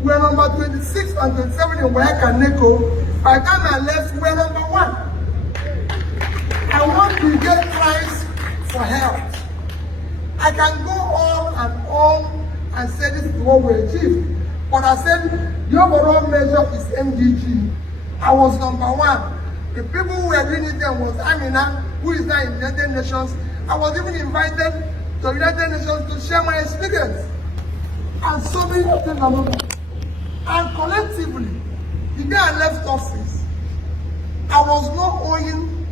we were number 26 and 27 in WAEC and NECO. By the time I left, we were number 1. I want to get prize for health. I can go on and say this is what we achieved. But I said the overall measure is MDG. I was number 1. The people who were doing it then was Amina, who is now in the United Nations. I was even invited to the United Nations to share my experience. And so many things. And collectively, the day I left office, I was not owing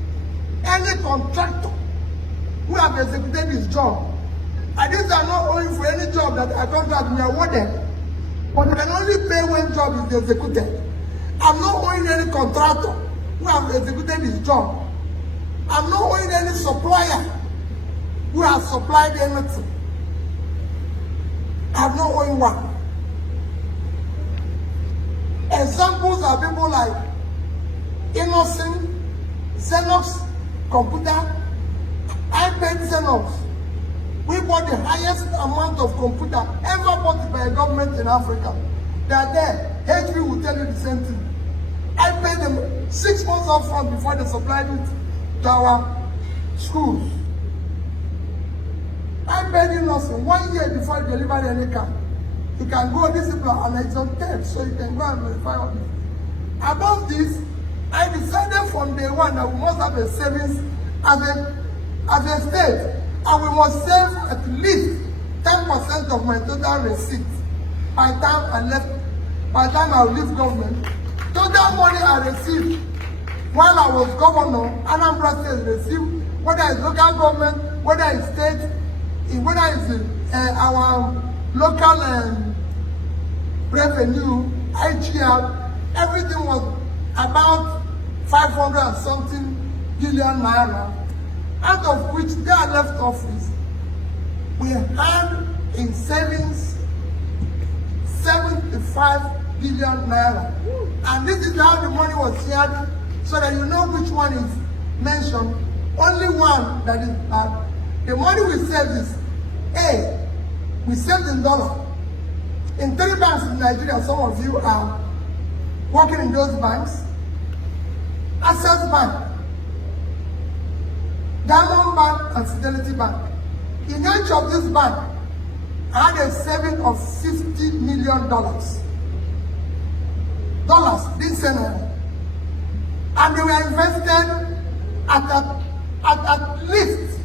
any contractor who have executed his job. And these are not owing for any job that I contract we are awarded. But I can only pay when job is executed. I'm not owing any contractor who have executed his job. I'm not owing any supplier who has supplied anything. I'm not owing one. Examples are people like Innocent, Xerox Computer. I paid Xerox. We bought the highest amount of computer ever bought by a government in Africa. They are there. HP will tell you the same thing. I paid them 6 months up front before they supplied it to our schools. I paid Innocent 1 year before they delivered any car. You can go this and it's on tape, so you can go and verify all this. Above this, I decided from day one that we must have a savings as a state, and we must save at least 10% of my total receipts by the time I leave government. Total money I received while I was governor, Anambra State received, whether it's local government, whether it's state, whether it's our local revenue, IGR, everything was about 500 and something billion naira, out of which they are left office. We had in savings 75 billion naira. And this is how the money was shared, so that you know which one is mentioned. Only one that is bad. The money we saved is A, we saved in dollar. In 3 banks in Nigeria, some of you are working in those banks. Access Bank, Diamond Bank, and Fidelity Bank. In each of these banks, I had a saving of $50 million. This scenario. And they were invested at least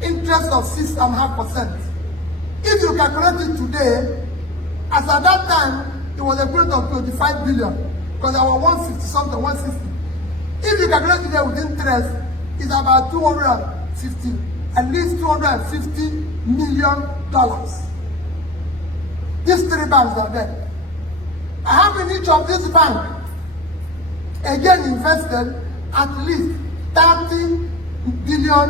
interest of 6.5%. If you calculate it today, as at that time, it was equivalent of 25 billion, because there were 150 something, 160. If you calculate today with interest, it's about 250, at least $250 million. These 3 banks are there. I have in each of these banks, again invested at least 10 billion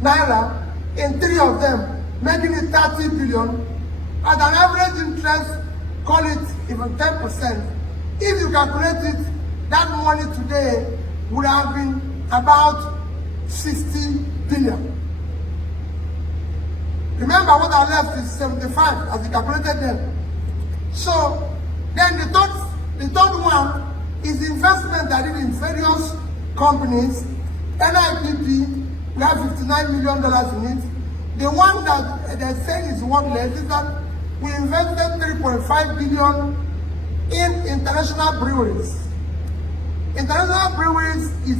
naira in 3 of them, making it 30 billion, at an average interest, call it even 10%. If you calculate it, that money today would have been about 60 billion. Remember what I left is 75 as you calculated them. So then the third one is investment I did in various companies. NIPP, we have $59 million in it. The one that they're saying is worthless is that we invested 3.5 billion in international breweries. International breweries is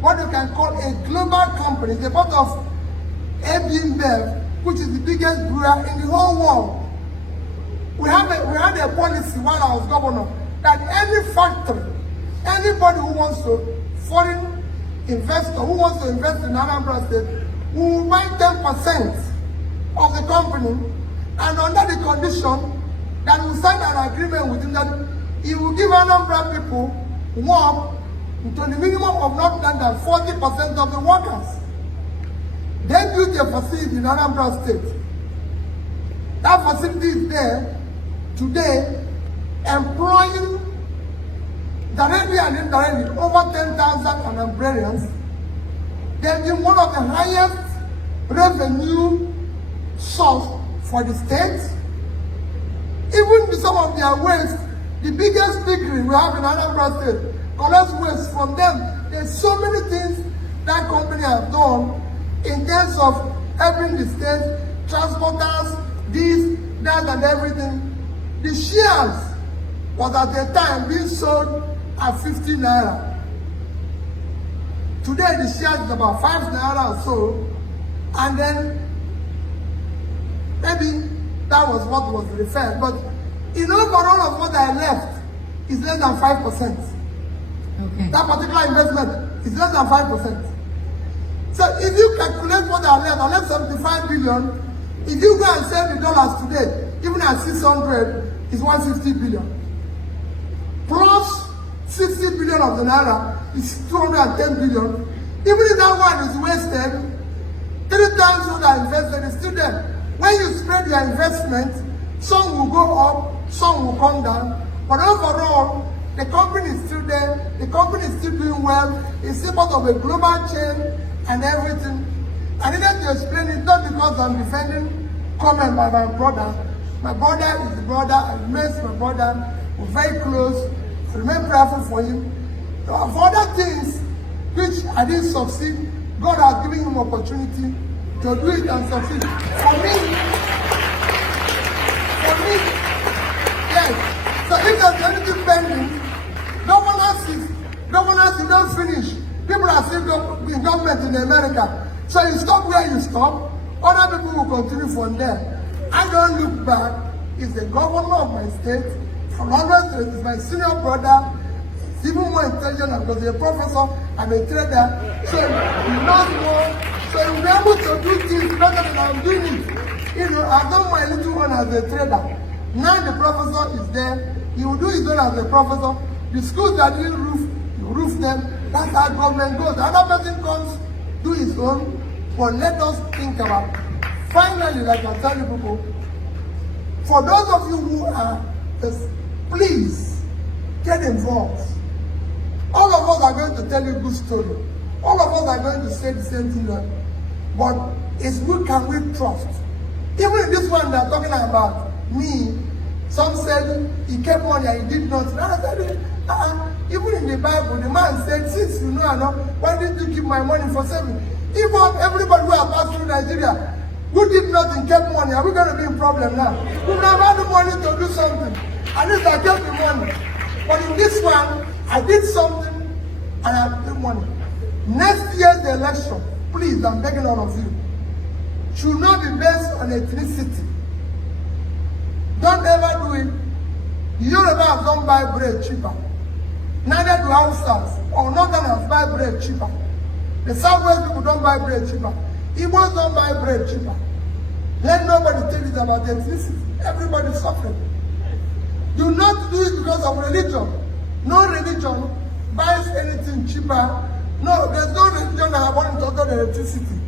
what you can call a global company. It's a part of AB InBev, which is the biggest brewer in the whole world. We had a policy while I was governor that any factory, anybody who wants to, foreign investor who wants to invest in Anambra State, will buy 10% of the company, and under the condition that we sign an agreement with him that he will give Anambra people work to the minimum of not less than 40% of the workers. They built a facility in Anambra State. That facility is there today, employing directly and indirectly over 10,000 Anambrarians. They've been one of the highest revenue source for the state. Even some of their waste, the biggest piggery we have in Anambra State, collects waste from them. There's so many things that company have done in terms of helping the state, transporters, this, that, and everything. The shares was at the time being sold at 50 naira. Today the shares is about 5 naira or so, and then maybe that was what was referred. But overall of what I left is less than 5%. Okay. That particular investment is less than 5%. So if you calculate what I left 75 billion. If you go and sell the dollars today, even at 600, it's 150 billion. Plus 60 billion of the naira is 210 billion. Even if that one is wasted, 3 times what I invested is still there. When you spread your investment, some will go up, some will come down. But overall, the company is still there. The company is still doing well. It's still part of a global chain and everything. I needed to explain it not because I'm defending comment by my brother. My brother is the brother. I miss my brother. We're very close. I remain prayerful for him. For other things which I didn't succeed, God has given him opportunity to do it and succeed. For me, yes. So if there's anything pending, governance is not finished. People are still in government in America. So you stop where you stop, other people will continue from there. I don't look back. He's the governor of my state. From always, he's my senior brother. He's even more intelligent because he's a professor. I'm a trader. So he knows more. So he'll be able to do things better than I'm doing it. I've done my little one as a trader. Now the professor is there. He will do his own as a professor. The schools that didn't roof, you roof them. That's how government goes. Another person comes, do his own. But let us think about it. Finally, like I tell you people, for those of you who are, please get involved. All of us are going to tell you a good story. All of us are going to say the same thing. But it's who can we trust? Even in this one they're talking about me, some said he kept money and he did not. I said, even in the Bible, the man said, since you know I know, why didn't you keep my money for saving? Even everybody who has passed through Nigeria, who did nothing, kept money, are we going to be in problem now? We would have had the money to do something. At least I kept the money. But in this one, I did something and I took money. Next year's election, please, I'm begging all of you, should not be based on ethnicity. Don't ever do it. The Yorubas don't buy bread cheaper. Neither do Hausas or Northerners buy bread cheaper. The Southwest people don't buy bread cheaper. Igbos don't buy bread cheaper. Let nobody tell you about ethnicity. Everybody's suffering. Do not do it because of religion. No religion buys anything cheaper. No, there's no religion that I want to talk about ethnicity.